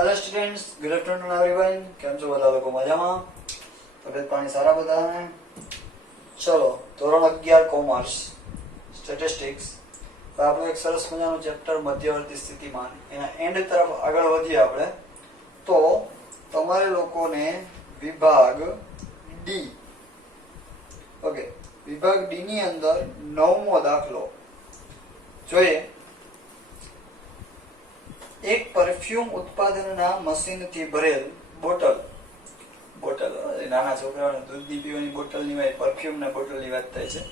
Hello students, good afternoon everyone. કેમ છો બધા લોકો? મજામાં? તબિયત પાણી સારા બધાને? ચલો, ધોરણ 11 કોમર્સ સ્ટેટિસ્ટિક્સ તો આપણું એક સરસ મજાનું ચેપ્ટર મધ્યવર્તી સ્થિતિમાન એના એન્ડ તરફ આગળ વધીએ આપણે। તો તમારે લોકોને વિભાગ ડી, ઓકે, વિભાગ ડી ની અંદર 9મો દાખલો જોઈએ। एक परफ्यूम उत्पादनना मशीनथी भरेल बोटल नाना छोकराओने दूधनी पीवानी बोટલની વાત, પરફ્યુમના બોટલની વાત થાય છે।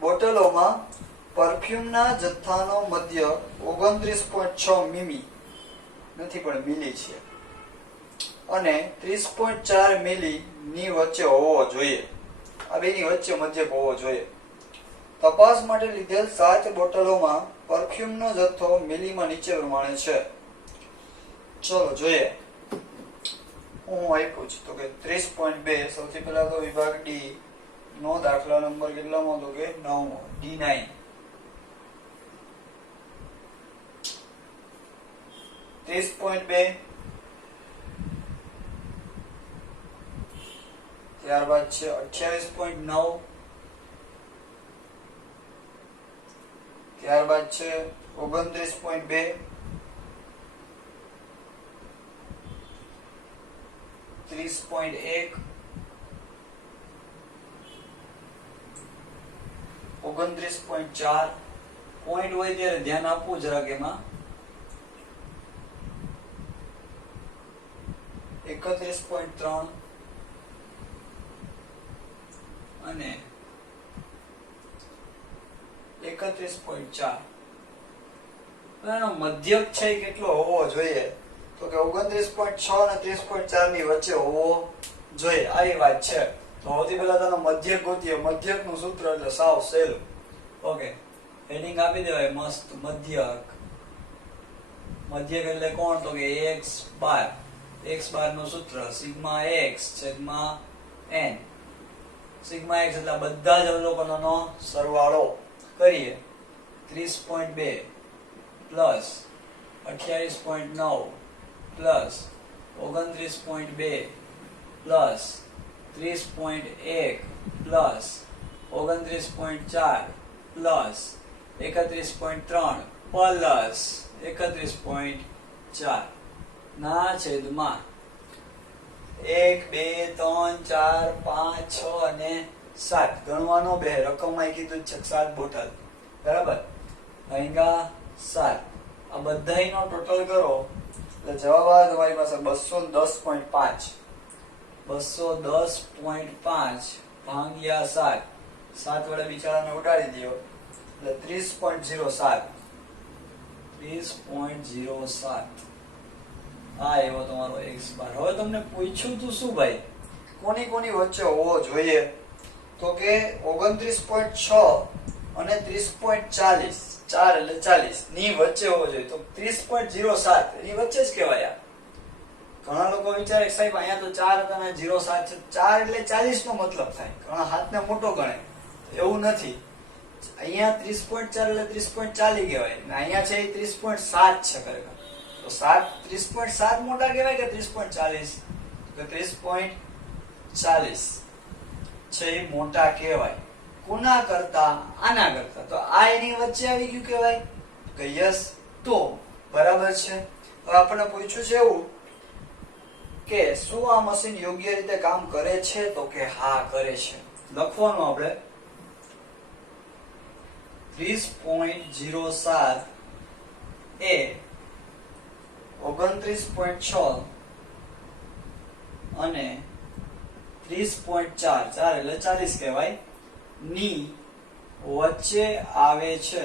બોટલોમાં પરફ્યુમના જથ્થાનો મધ્ય 29.6 મિલી નથી પણ મિલી છે અને 30.4 મિલી ની વચ્ચે હોવો જોઈએ। આ બેની વચ્ચે મધ્યક હોવો જોઈએ। તપાસ માટે લીધેલ 7 બોટલોમાં પરફ્યુમનો જથ્થો મિલીમાં નીચે પ્રમાણે છે। ચલો જોઈએ। હું આપ્યું છે તો કે 30.2। સૌથી પહેલા તો વિભાગ ડી નો દાખલા નંબર કેટલામો તો કે 9મો, D9। ત્યારબાદ છે 28.9, ત્યારબાદ છે 29.2, .1, 29.4 પોઈન્ટ હોય ત્યારે ધ્યાન આપવું જરાક એમાં, 31.3 અને 31.4। એનો મધ્યક છે કેટલો હોવો જોઈએ તો કે 29.6 અને 30.4 ની વચ્ચે હોવો જોઈએ, આવી વાત છે। તો સૌથી પહેલા તેનો મધ્યક ગોતીએ। મધ્યકનું સૂત્ર એટલે સાવ સહેલું, ઓકે, હેડિંગ આપી દેવાય મસ્ત, મધ્યક। મધ્યક એટલે કોણ તો કે x બાર। x બાર નું સૂત્ર સિગ્મા x છેદમાં n। સિગ્મા x એટલે બધા જ અવલોકનોનો સરવાળો કરીએ। 30.2 plus 28.9 plus 29.2 plus 30.1 plus 29.4 plus 31.3 plus 31.4 ના છેદમાં 1, 2, 3, 4, 5, 6 અને 7 ગણવાનો બે રકમમાં કીધું છે 7 બોટલ, બરાબર, અહીંયા 7। આ બધાયનો ટોટલ કરો એટલે જવાબ આવે તમારી પાસે 210.5। 210.5 ભાગ્યા 7, 7 વડે બિચારાને ઉડાડી દો એટલે 30.07। 30.07 આ એવો તમારો x બાર। હવે તમને પૂછ્યું તું શું ભાઈ, કોની કોની વચ્ચે હોવો જોઈએ તો કે 29.6 અને 30.40, 4 એટલે 40 ની વચ્ચે હોવો જોઈએ। તો 30.07 એની વચ્ચે જ કહેવાય। ઘણા લોકો વિચારે કે સાહેબ અહીંયા તો 4 હતા ને 07 છે, 4 એટલે 40 નો મતલબ થાય, ઘણા હાથને મોટો ગણે, એવું નથી। અહીંયા 30.4 એટલે 30.40 કહેવાય ને અહીંયા છે એ 30.7 છે ખરેખર। તો 30.7 મોટા કહેવાય કે 30.40? તો 30.40 છે એ મોટા કહેવાય। કોના કરતા? આના કરતા। તો આ એની વચ્ચે આવી ગયું કહેવાય કે યસ, તો બરાબર છે। હવે આપણને પૂછ્યું છે એવું કે શું આ મશીન યોગ્ય રીતે કામ કરે છે તો કે હા કરે છે। લખવાનું આપણે 30.07 એ 29.6 અને 30.4, 4 એટલે 40 કહેવાય, ની વચ્ચે આવે છે।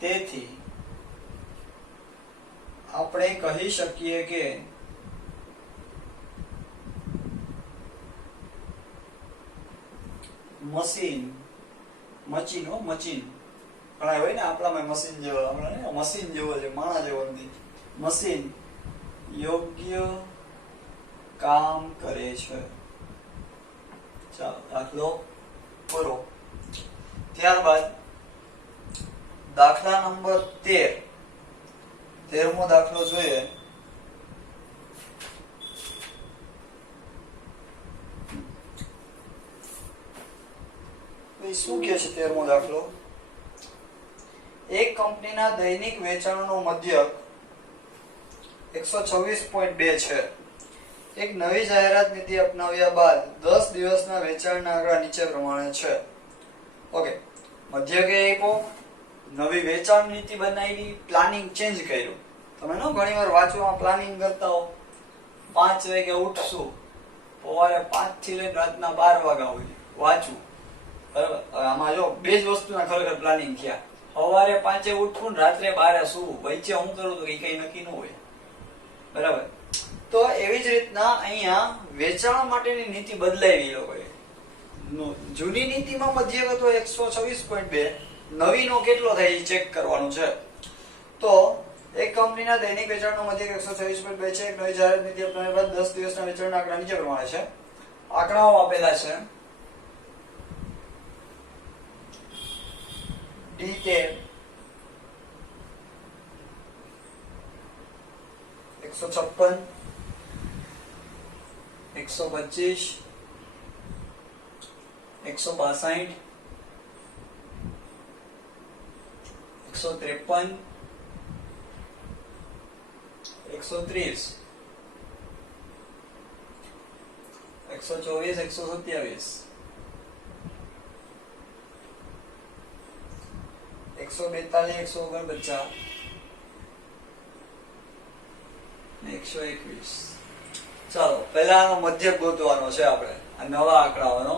તેથી આપણે કહી શકીએ કે મશીન ઘણા હોય ને આપણામાં મશીન જેવો, આપણે મશીન જેવો છે, માણસ જેવો નથી, મશીન યોગ્ય કામ કરે છે। ચાલો દાખલો પૂરો। ત્યારબાદ દાખલા નંબર 13 13મો દાખલો જોઈએ. શું કહે છે 13મો દાખલો? એક કંપનીના દૈનિક વેચાણનો મધ્યક 126.2 છે. એક નવી જાહેરાત નીતિ અપનાવ્યા બાદ 10 દિવસના વેચાણના આંકડા નીચે પ્રમાણે છે. ઓકે, મધ્યકે આપ્યો, નવી વેચાણ નીતિ બનાવી, પ્લાનિંગ ચેન્જ કર્યું. તમે નો ઘણીવાર વાંચવામાં પ્લાનિંગ કરતા હો, 5 વાગે ઉઠશું, સવારે 5 થી લઈને રાતના 12 વાગ્યા સુધી વાંચવું. બરાબર, આમાં જો બે જ વસ્તુના ખરેખર પ્લાનિંગ થયા. સવારે 5 ઉઠવું ને રાત્રે 12 સૂવું. વચ્ચે હું કરું તો કઈ નક્કી ન હોય. બરાબર, તો એવી જ રીતના અહીંયા વેચાણ માટેની નીતિ બદલાવી લોકોએ. જૂની નીતિમાં મધ્યક હતો 126.2, નવીનો કેટલો થાય એ ચેક કરવાનું છે. તો એક કંપનીના દૈનિક વેચાણનો મધ્યક 126.2 છે. એક નવી જાહેરાત નીતિ અપનાવ્યા બાદ 10 દિવસના વેચાણના આંકડા નીચે પ્રમાણે છે. આંકડાઓ આપેલા છે. D10 156, 125, 162, 153, 130, 124, 127, 142, 149, 121. ચાલો પહેલા આનો મધ્યક ગોતવાનો છે આપણે, આ નવા આંકડાઓનો.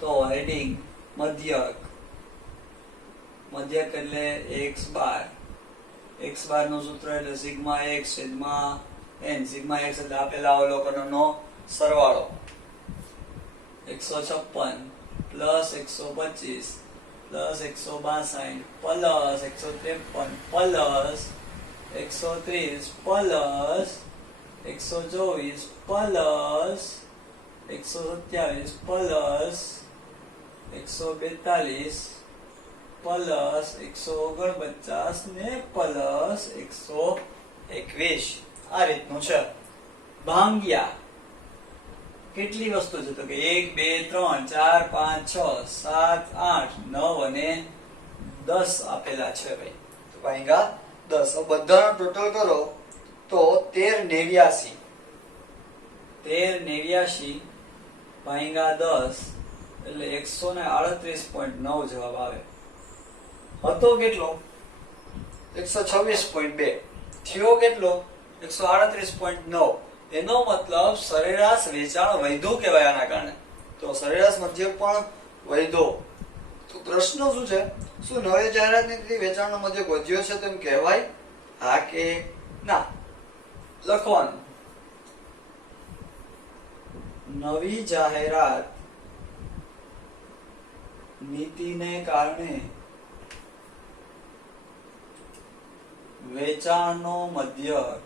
તો હેડિંગ મધ્યક. મધ્યક એટલે x બાર. x બાર નું સૂત્ર એટલે સિગ્મા x છેદમાં n. સિગ્મા x એટલે આપેલા અવલોકનોનો સરવાળો. 156 plus 125 plus 162 plus 153 plus 130 plus 124 plus 127 plus 142 plus 149 ને પ્લસ 121. આ રીતનું છે. ભાંગ્યા કેટલી વસ્તુ છે? તો કે 1 2 3 4 5 6 7 8 9 અને 10 આપેલા છે ભાઈ. તો ભાંગ્યા 10. બધાનો ટોટલ કરો તો 1389. 1389 ભાંગ્યા 10 એટલે 138.9 જવાબ આવે. હતો કેટલો? 126.2. થયો કેટલો? 138.9. એનો મતલબ સરેરાશ વેચાણ વધ્યું કહેવાય આના કારણે. તો સરેરાશ મધ્યક પણ વધ્યો. તો પ્રશ્ન શું છે? શું નવી જાહેરાત નીતિ વેચાણનો મધ્યક વધ્યો છે તેમ કહેવાય? હા કે ના? લખવાનું. નવી જાહેરાત નીતિને કારણે વેચાણનો મધ્યક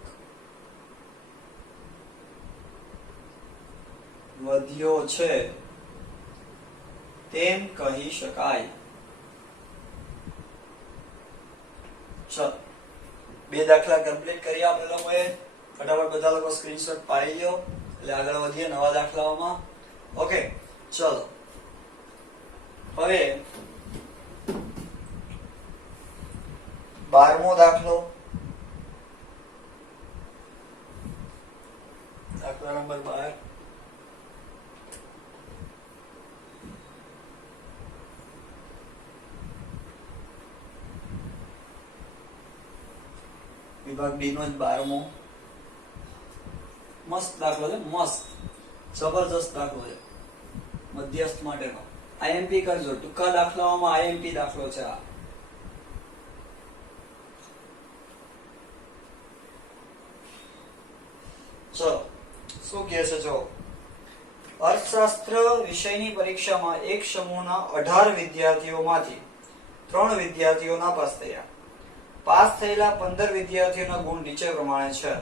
વધ્યો છે તેમ કહી શકાય. ચલો, બે દાખલા કમ્પ્લીટ કરી આપણે લોકોએ. ફટાફટ બધા લોકો સ્ક્રીનશોટ પાડી લો એટલે આગળ વધીએ નવા દાખલાઓમાં. ઓકે, ચલો હવે 12મો દાખલો. દાખલા નંબર 12. વિભાગ ડી નો 12મો. મસ્ત દાખલો છે, મસ્ત જબરજસ્ત દાખલો છે મધ્યસ્થ માટેનો. આઈએમપી કરજો, ટૂંકા દાખલાઓમાં આઈએમપી દાખલો છે આ. ચલો શું કહે છે જો? અર્થશાસ્ત્ર વિષયની પરીક્ષામાં એક સમૂહના 18 વિદ્યાર્થીઓમાંથી 3 વિદ્યાર્થીઓ નાપાસ થયા. પાસ થયેલા 15 વિદ્યાર્થીઓના ગુણ નીચે પ્રમાણે છે.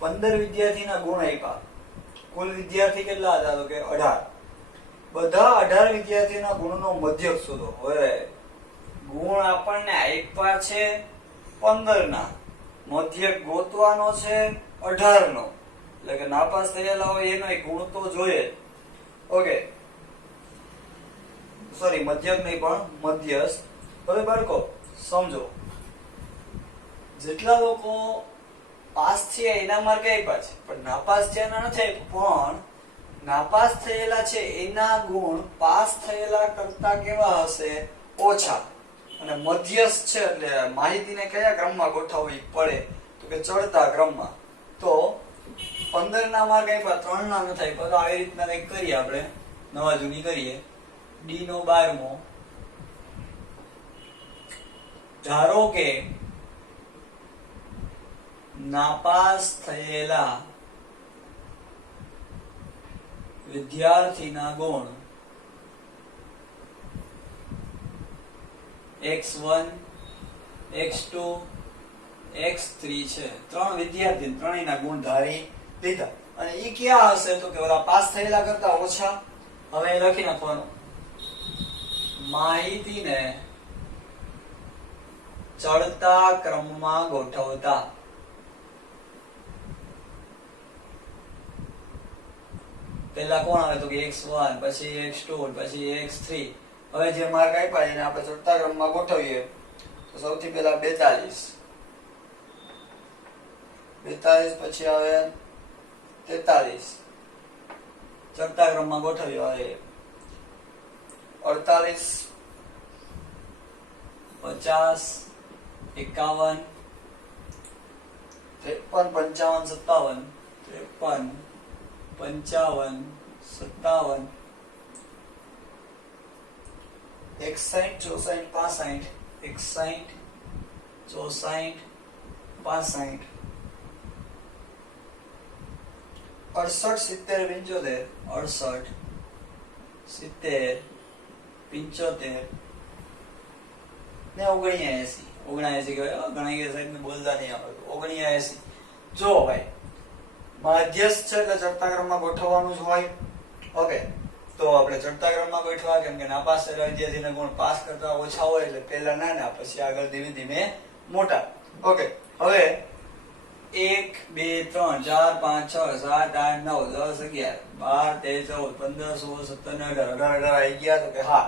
15 વિદ્યાર્થીના ગુણ આપ્યા. કુલ વિદ્યાર્થી કેટલા હતા? તો કે 18. બધા 18 વિદ્યાર્થીઓના ગુણનો મધ્યક શોધો. હવે ગુણ આપણને આપ્યા છે 15 ના મધ્યક ગોતવાનો છે 18 નો, એટલે કે નાપાસ થયેલા હોય એનો ગુણ તો જોઈએ. ઓકે, સોરી મધ્યક નહીં પણ મધ્યસ્થ. હવે બાળકો સમજો, જેટલા લોકો પાસ થયા એના માર્ક આપ્યા છે, પણ નાપાસ થયાના નથી, પણ નાપાસ થયેલા છે એના ગુણ પાસ થયેલા કરતા કેવા હશે? ઓછા. અને મધ્યસ્થ છે એટલે માહિતીને કયા ક્રમમાં ગોઠવવી પડે? તો કે ચડતા ક્રમમાં. તો 15 ના માર્ક આપ્યા, 3 ના નથી આપ્યા, તો આવી રીતના કંઈક કરીએ આપણે, નવા જૂની કરીએ. ડી નો 12મો, ધારો કે નાપાસ થયેલા વિદ્યાર્થીના ગુણ x1 x2 x3 છે. 3 વિદ્યાર્થી, ત્રણેયના ગુણ ધારી લીધા. અને ઈ ક્યાં હશે? તો કે ઓલા પાસ થયેલા કરતા ઓછા. હવે લખી નાખવાનું, માહિતીને ચડતા ક્રમમાં ગોઠવતા. પહેલા કોણ આવે? તો કે x1, પછી x2, પછી x3. હવે જે માર્ક આપ્યા એને આપણે ચડતા ક્રમમાં ગોઠવીએ. તો સૌથી પહેલા 42, પછી આવે 43. ચડતા ક્રમમાં ગોઠવ્યો આવે 48, 50, 51, 53, 55, 57, 53, 55, 57, 61, 64, 65, 61, 64, 68, 70, 75 ને 79. 79 કહેવાય, ઘણા કે સાહેબ ને બોલતા નહીં આવડતું. 79. જો ભાઈ મધ્યસ્થ છે એટલે ચડતા ક્રમમાં ગોઠવવાનું જ હોય. ઓકે, તો આપણે ચડતા ક્રમમાં ગોઠવા, કેમ કે નાપાસ થયેલા વિદ્યાર્થીના ગુણ પાસ કરતા ઓછા હોય એટલે પહેલા નાના, પછી આગળ ધીમે ધીમે મોટા. ઓકે, હવે 1 2 3 4 5 6 7 8 9 10 11 12 13 14 15 16 17 18 18 આવી ગયા. તો કે હા,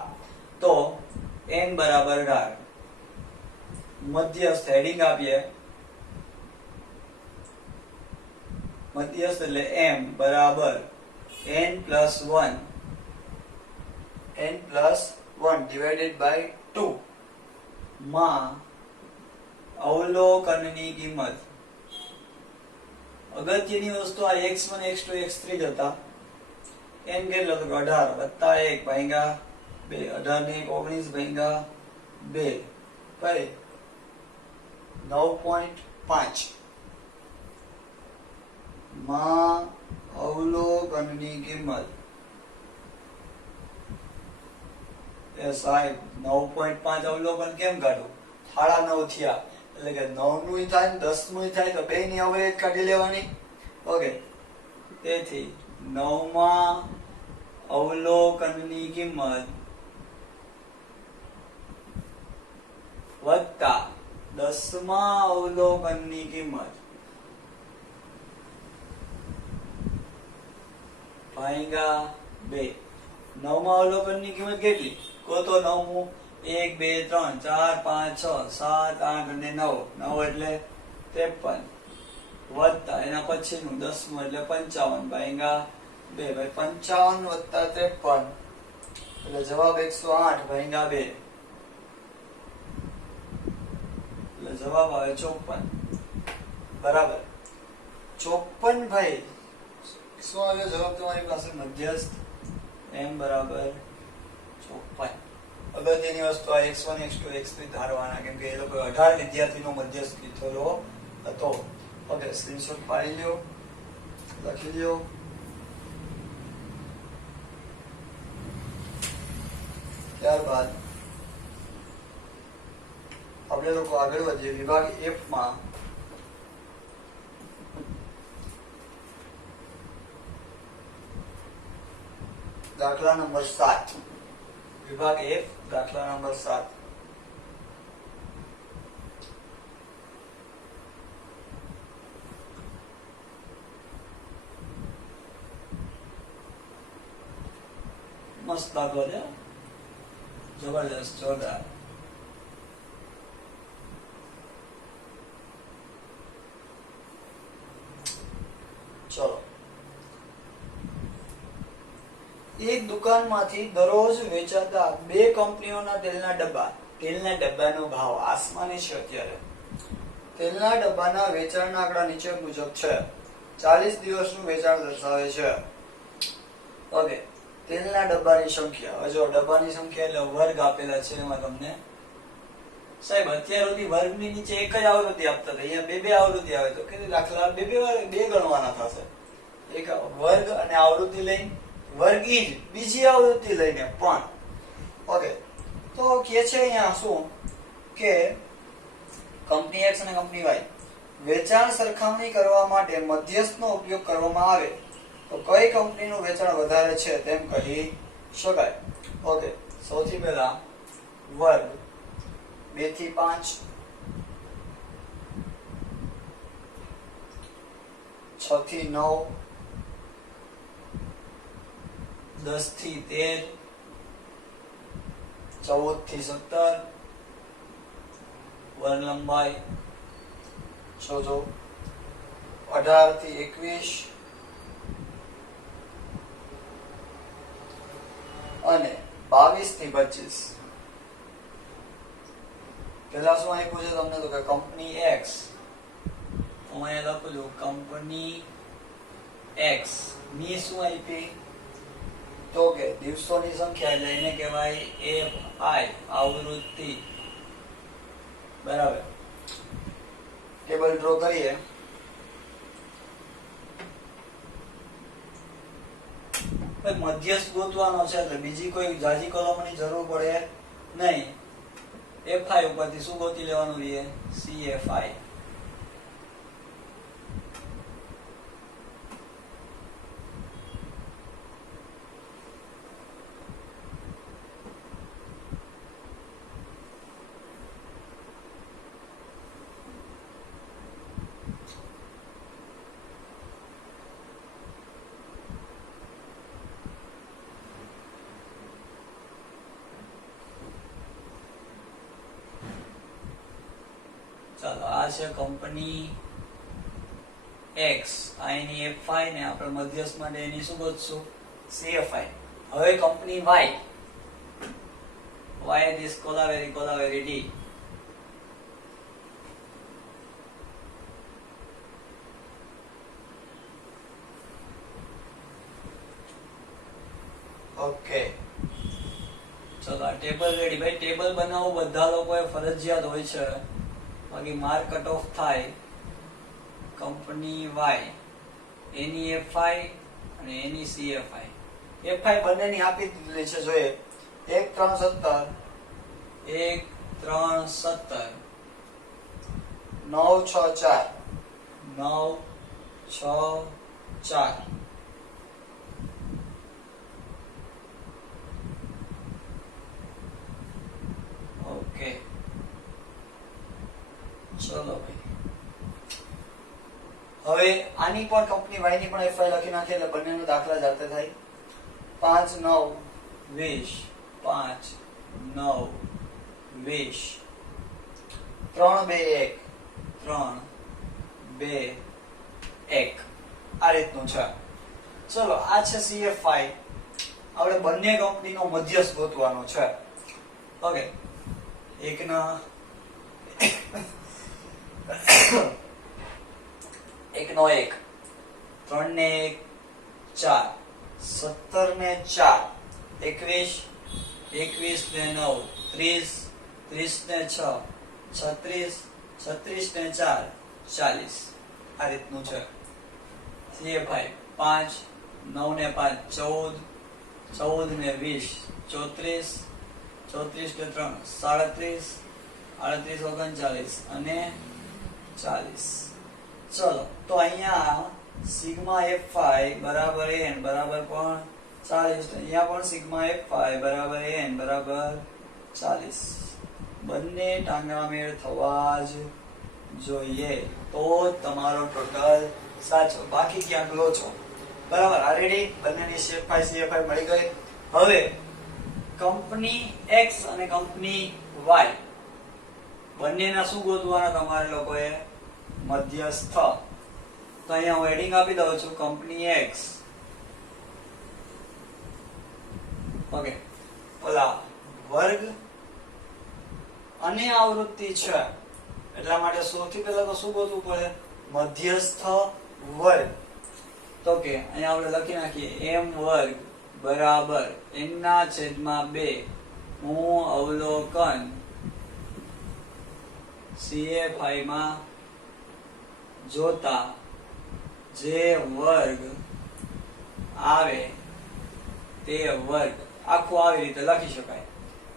તો n બરાબર 18. મધ્યસ્થ હેડિંગ આપીએ, મધ્યસ્થ એટલે m બરાબર n plus 1 divided by 2 માં અવલોકનની કિંમત. અગત્યની વસ્તુ આ x1 x2 x3 જ હતા. n કેટલો? તો 18 વત્તા 1 ભાગ્યા 2, 18 ને 19 ભાગ્યા 2, ભાઈ 9.5 માં અવલોકનની કિંમત. એ સાહેબ 9.5 અવલોકન કેમ કાઢું? 9.5 થયા એટલે કે 9 નું થાય ને 10 નું થાય, તો બે ની અવરેજ કાઢી લેવાની. ઓકે, તેથી 9 માં અવલોકનની કિંમત વત્તા 10 માં અવલોકનની કિંમત ભાગ્યા 2. 9 માં અવલોકનની કિંમત કેટલી? ગોતો 9મું. 1 2 3 4 5 6 7 8 અને 9. 9 એટલે 53 વત્તા એના પછીનું 10મું એટલે 55 ભાગ્યા 2. ભાઈ 55 વત્તા 53 એટલે જવાબ 108 ભાગ્યા 2 એટલે જવાબ આવે 54. બરાબર, 54. ભાઈ શું આવ્યો જવાબ તમારી પાસે? મધ્યસ્થ m બરાબર 54. અગત્યની વસ્તુ આ x1 x2 x3 ધારવાના, કેમ કે એ લોકો 18 વિદ્યાર્થીનો મધ્યસ્થ લીધેલો હતો. ઓકે, સ્ક્રીનશોટ પાડી લ્યો, લખી લ્યો. ત્યારબાદ આપણે લોકો આગળ વધીએ વિભાગ F માં. દાખલા નંબર 7. વિભાગ F દાખલા નંબર 7. મસ્ત દાખલો છે, જબરદસ્ત, જોરદાર. ચલો, એક દુકાનમાંથી દરરોજ વેચાતા બે કંપનીઓના તેલના ડબ્બાનો ભાવ આસમાની છે. અત્યારે તેલના ડબ્બાના વેચાણના આંકડા નીચે મુજબ છે. 40 દિવસનું વેચાણ દર્શાવે છે. ઓકે, તેલના ડબ્બાની સંખ્યા. હવે જો ડબ્બાની સંખ્યા એટલે વર્ગ આપેલા છે. એમાં તમને સાહેબ અત્યાર સુધી વર્ગની નીચે એક જ આવૃત્તિ આપતા હતા, અહીંયા બે બે આવૃત્તિ આવે તો કે દાખલા બે ગણવાના થશે. એક વર્ગ અને આવૃત્તિ લઈને, વર્ગ ઈ જ બીજી આવૃત્તિ લઈને પણ. ઓકે, તો કે છે અહીંયા શું કે કંપની એક્સ અને કંપની વાય વેચાણ સરખામણી કરવા માટે મધ્યસ્થનો ઉપયોગ કરવામાં આવે તો કઈ કંપનીનું વેચાણ વધારે છે તેમ કહી શકાય. ઓકે, સૌથી પહેલા વર્ગ 2 થી 5, 6 થી 9, 10 થી 13, 14 થી 17, વર્ગ લંબાઈ 18 થી 21 અને 22 થી 25. પેલા શું આપ્યું છે તમને તો કે કંપની એક્સ, હું અહીંયા લખું છું કંપની એક્સ ની શું આપી તો કે દિવસોની સંખ્યા એટલે એને કહેવાય એફ આઈ, આવૃત્તિ. બરાબર, ટેબલ ડ્રો કરીએ. મધ્યસ્થ ગોતવાનો છે એટલે બીજી કોઈ જાજી કોલમની જરૂર પડે નહીં. એફઆઈ ઉપરથી શું ગોતી લેવાનું છે? સીએફઆઈ. ચાલો, આ છે કંપની એક્સ, આ એની એફઆઈ ને આપણે મધ્યસ્થ માટે એની શું ગોતશું? સીએફઆઈ. હવે company why, why this kolaveri di. Okay, ચલો આ ટેબલ રેડી. ભાઈ ટેબલ બનાવવું બધા લોકોએ ફરજિયાત હોય છે, બાકી માર્ક કટ ઓફ થાય. કંપની વાય, એની એફઆઈ અને એની સીએફઆઈ. એફઆઈ બંનેની આપી દીધેલી છે, જોઈએ 1 3 17 964 964. ઓકે, ચલો ભાઈ. હવે આની પણ કંપની વાય ની પણ એફઆઈ લખી નાખીએ એટલે બંનેનો દાખલા જાતે થાય. 5 9 20, 5 9 20, 3 2 1 3 2 1. આ રીતનું છે. ચલો, આ છે સીએફઆઈ. આપણે બંને કંપનીનો મધ્યસ્થ ગોતવાનો છે. ઓકે, એકના 1 નો 1, 3 ને 1 4, 17 ને 4, 21 21 ને 9, 30 30 ને 6, 36 36 ને 4, 40. આ રીતનું છે. સીએફઆઈ 5 9 ને 5 14, 14 ને 20 34, 34 ને 3 37, 38 39 અને 40. ચલો, તો અહીંયા સિગ્મા એફઆઈ બરાબર n બરાબર પણ 40. અહીંયા પણ સિગ્મા એફઆઈ બરાબર n બરાબર 40. બંને ટાંગા મેળ થવા જ જોઈએ તો તમારો ટોટલ સાચો, બાકી ક્યાંક લો છો. બરાબર, આ રેડી. બંનેની સીએફઆઈ મળી ગઈ. હવે કંપની એક્સ અને કંપની વાય બંનેના શું ગોતવાના તમારે લોકોએ? મધ્યસ્થ. તો અહીંયા હું હેડિંગ આપી દઉં છું કંપની એક્સ. ઓકે, ઓલા વર્ગ અને આવૃત્તિ છે એટલા માટે સૌથી પહેલા તો શું ગોતવું પડે? મધ્યસ્થ વર્ગ. તો કે અહીંયા આપણે લખી નાખીએ m વર્ગ બરાબર n ના છેદમાં 2 હું અવલોકન CFI માં જોતા જે વર્ગ આવે તે વર્ગ. આખું આવી રીતે લખી શકાય.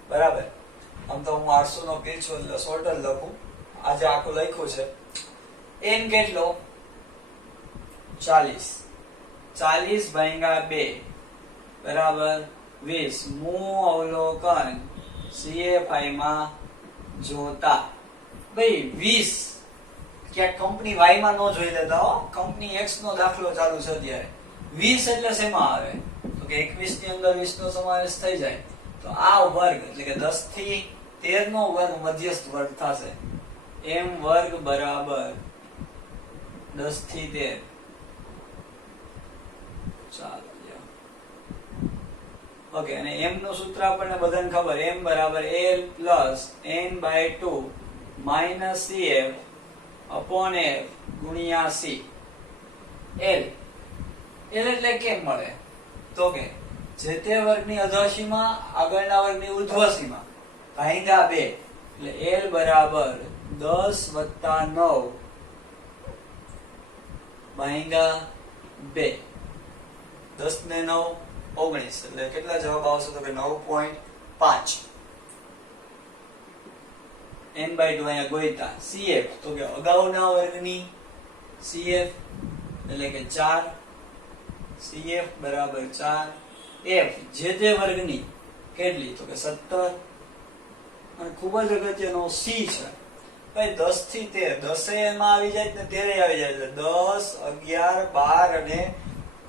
બરાબર. આમ તો હું 800 નો પેજ છું એટલે શોર્ટ જ લખું. આજે આખું લખ્યું છે. n કેટલો? 40. 40 ભાગ્યા 2 બરાબર 20. હું અવલોકન CFI માં જોતા. ભાઈ 20 ક્યાંક કંપની વાય માં ન જોઈ લેતા હો. કંપની એક્સ નો દાખલો ચાલુ છે અત્યારે. 20 એટલે શેમાં આવે? તો કે 21 ની અંદર 20 નો સમાવેશ થઈ જાય. તો આ વર્ગ એટલે કે 10 થી 13 નો વર્ગ મધ્યસ્થ વર્ગ થશે. m વર્ગ બરાબર 10 થી 13. ચાલો ઓકે, અને m નું સૂત્ર આપણને બધાને ખબર. m બરાબર l plus n by 2 minus cf upon f ગુણ્યા c. l એટલે કેમ મળે? તો કે જે તે વર્ગની અધોસીમા આગળના વર્ગની ઉર્ધ્વસીમા ભાગ્યા 2 એટલે l બરાબર 10 વત્તા 9 ભાગ્યા 2. 10 ને 9 19 એટલે કેટલા જવાબ આવશે? તો કે 9.5. n બાય 2 અહીંયા ગોઈતા. cf તો કે અગાઉના વર્ગની cf એટલે કે 4. cf બરાબર 4. f જે તે વર્ગની કેટલી? તો કે 17. અને ખૂબ જ અગત્યનો c છે ભાઈ 10 થી 13. 10 એમાં આવી જાય ને 13 આવી જાય એટલે 10 11 12 અને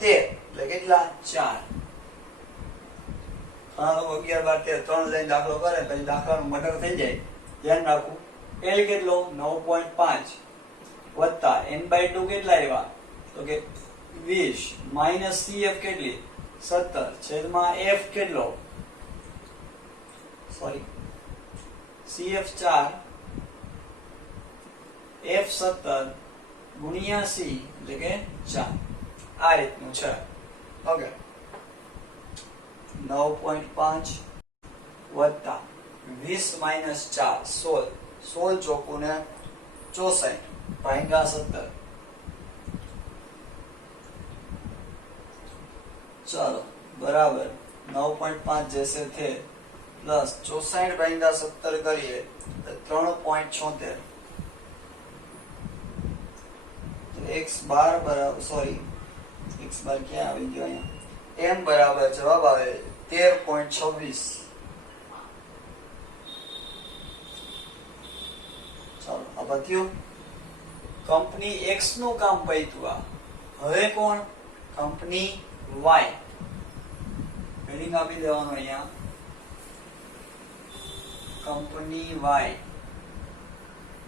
13 એટલે કેટલા? 4. હા, 11 12 13 ત્રણ લઈને દાખલો કરે પછી દાખલાનું મર્ડર થઈ જાય. ધ્યાન રાખવું. l કેટલો? 9.5 વત્તા n બાય 2 કેટલા આવ્યા? તો કે 20 માઇનસ cf કેટલી? 17 છેદમાં f કેટલો? સોરી cf 4 f 17 ગુણ્યા c એટલે કે 4. આ રીતનું છે. ઓકે, 9.5 વત્તા 20 માઇનસ 4 16. 16 ચોકુ ને 64 ભાગ્યા 17. ચાલો બરાબર 9.5 जैसे थे प्लस 64 भाग्या 17 કરીએ તો 3.76. તો x બાર બરાબર સોરી x બાર ક્યાં આવી ગયો અહીંયા? m બરાબર જવાબ આવે 13.26. ચાલો આ પત્યું. કંપની x નું કામ પત્યું. આ હવે કોણ? Company y. હેડિંગ આપી દેવાનું અહીંયા કંપની y.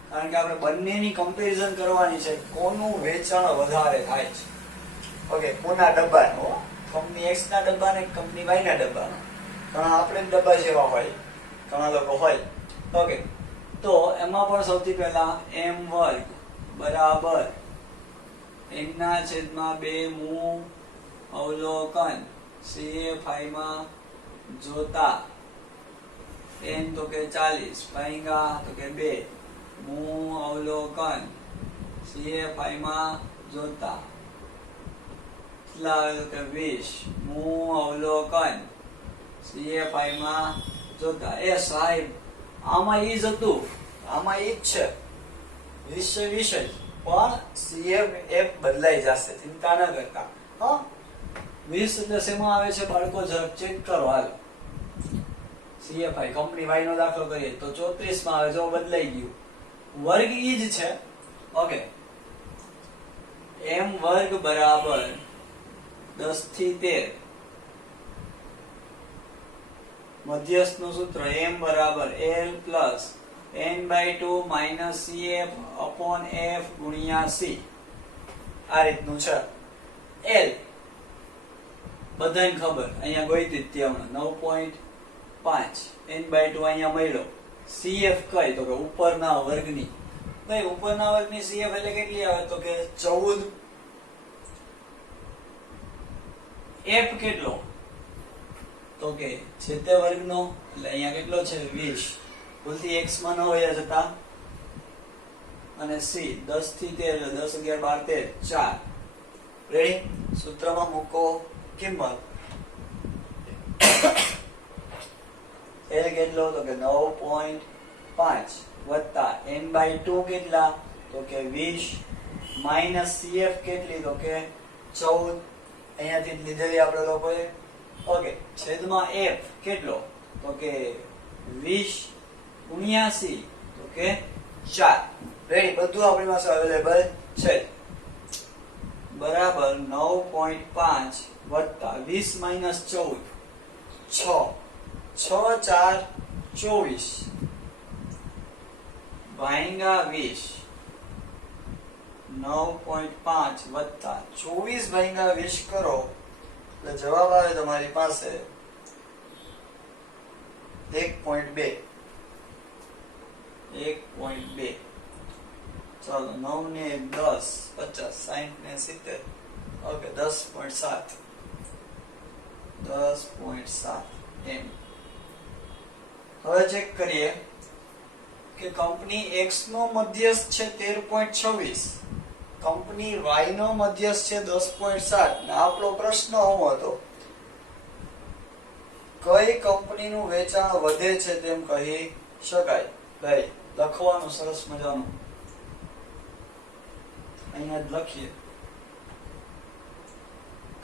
કારણ કે આપણે બંનેની કમ્પેરિઝન કરવાની છે. કોનું વેચાણ વધારે થાય છે? ઓકે, કોના ડબ્બાનો? કંપની x ના ડબ્બા ને કંપની y ના ડબ્બાનો. ઘણા આપણે ડબ્બા જેવા હોય, ઘણા લોકો હોય. ઓકે, તો એમાં પણ સૌથી પહેલા m વર્ગ બરાબર n ના છેદમાં 2 હું અવલોકન CFI માં જોતા n તો કે 40 ભાગ્યા તો કે 2 હું અવલોકન CFI માં જોતા કેટલા આવે તો કે 20 હું અવલોકન CFI માં જોતા. એ સાહેબ આમાં ઈ જ હતું, આમાં ઈ જ છે. વિષય પણ CF બદલાઈ જશે, ચિંતા ન કરતા. હા, 20 એટલે શેમાં આવે છે બાળકો? જરાક ચેક કરો. હાલો CFI કંપની y નો દાખલો કરીએ તો 34 માં આવે. જો બદલાઈ ગયું. વર્ગ ઈ જ છે. ઓકે, m વર્ગ બરાબર 10 થી 13 મધ્યસ્થનું સૂત્ર m બરાબર l plus n/2 minus cf upon f ગુણ્યા c. આ રીતનું છે. l બધાને ખબર, અહીંયા ગોઈતી જ ત્યાં 9.5 n/2 અહીંયા મળ્યો. cf કઈ તો કે ઉપરના વર્ગની. ભાઈ ઉપરના વર્ગની cf એટલે કેટલી આવે તો કે 14. f કેટલો તો કે છેદે વર્ગનો એટલે અહીંયા કેટલો છે 20. ભૂલથી x માં ન હોય જતા. અને c 10 થી 13 10 11 12 13 4. રેડી? સૂત્રમાં મૂકો કિંમત. l કેટલો તો કે 9.5 વત્તા n/2 કેટલા તો કે 20 માઈનસ cf કેટલી તો કે 14. અહીંયાથી લીધેલી આપણે લોકોએ. ઓકે, છેદમાં f કેટલો તો કે 20 ગુણ્યા c તો કે 4. રેડી? બધું આપણી પાસે અવેલેબલ છે. બરાબર 9.5 વત્તા 20 માઈનસ 14 6 6 4 24 ભાંગા 20 9.5 વત્તા 24 ભાંગા 20 કરો એટલે જવાબ આવે તમારી પાસે 1.2. 1.2. ચાલો 9 ને 10 50 60 ને 70. ઓકે 10.7 10.7 એમ. હવે ચેક કરીએ કે કંપની x નો મધ્યસ્થ છે 13.26, કંપની y નો મધ્યસ્થ છે 10.7 ને આપણો પ્રશ્ન શું હતો? કઈ કંપનીનું વેચાણ વધે છે તેમ કહી શકાય? ભાઈ લખવાનું સરસ મજાનું અહીંયા જ લખીએ.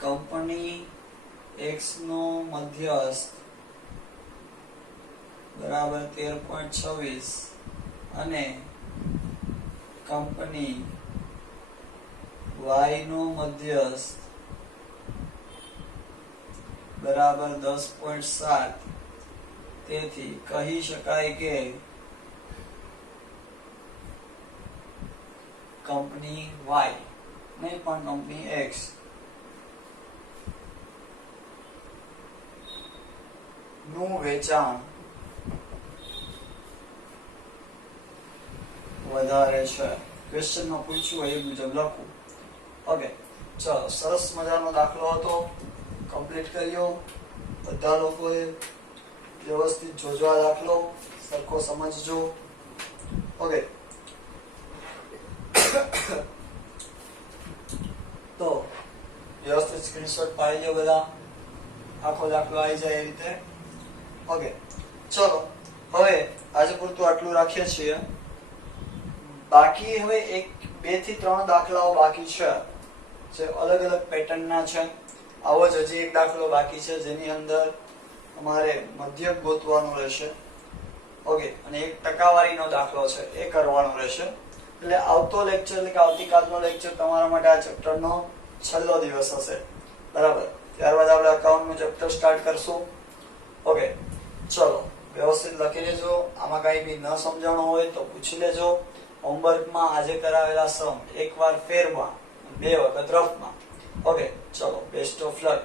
કંપની x નો મધ્યસ્થ બરાબર 13.26 અને કંપની y નો મધ્યસ્થ બરાબર 10.7. તેથી કહી શકાય કે કંપની y નહીં પણ કંપની x નું વેચાણ વધારે છે. ક્વેશ્ચનમાં પૂછ્યું હોય એ મુજબ લખું. ઓકે, ચલો સરસ મજાનો દાખલો હતો, કમ્પ્લીટ કર્યો. બધા લોકોએ વ્યવસ્થિત જોજો આ દાખલો, સરખો સમજજો. ઓકે, તો વ્યવસ્થિત સ્ક્રીનશોટ પાડી લો બધા, આખો દાખલો આવી જાય એ રીતે. ઓકે, ચલો હવે આજે પૂરતું આટલું રાખીએ છીએ. બાકી હવે 2 થી 3 દાખલાઓ બાકી છે જે અલગ અલગ પેટર્નના છે. આવો જ હજી એક દાખલો બાકી છે જેની અંદર તમારે મધ્યક ગોતવાનું રહેશે. ઓકે, અને એક ટકાવારીનો દાખલો છે એ કરવાનો રહેશે. એટલે આવતો લેક્ચર એટલે કે આવતીકાલનો લેક્ચર તમારા માટે આ ચેપ્ટરનો છેલ્લો દિવસ હશે. બરાબર? ત્યારબાદ આપણે અકાઉન્ટનું ચેપ્ટર સ્ટાર્ટ કરશું. ઓકે, ચલો વ્યવસ્થિત લખી લેજો. આમાં કઈ બી ન સમજાણું હોય તો પૂછી લેજો. હોમવર્કમાં આજે કરાવેલા સમ એકવાર ફેરમાં, 2 વખત રફમાં. ઓકે, ચલો બેસ્ટ ઓફ લક.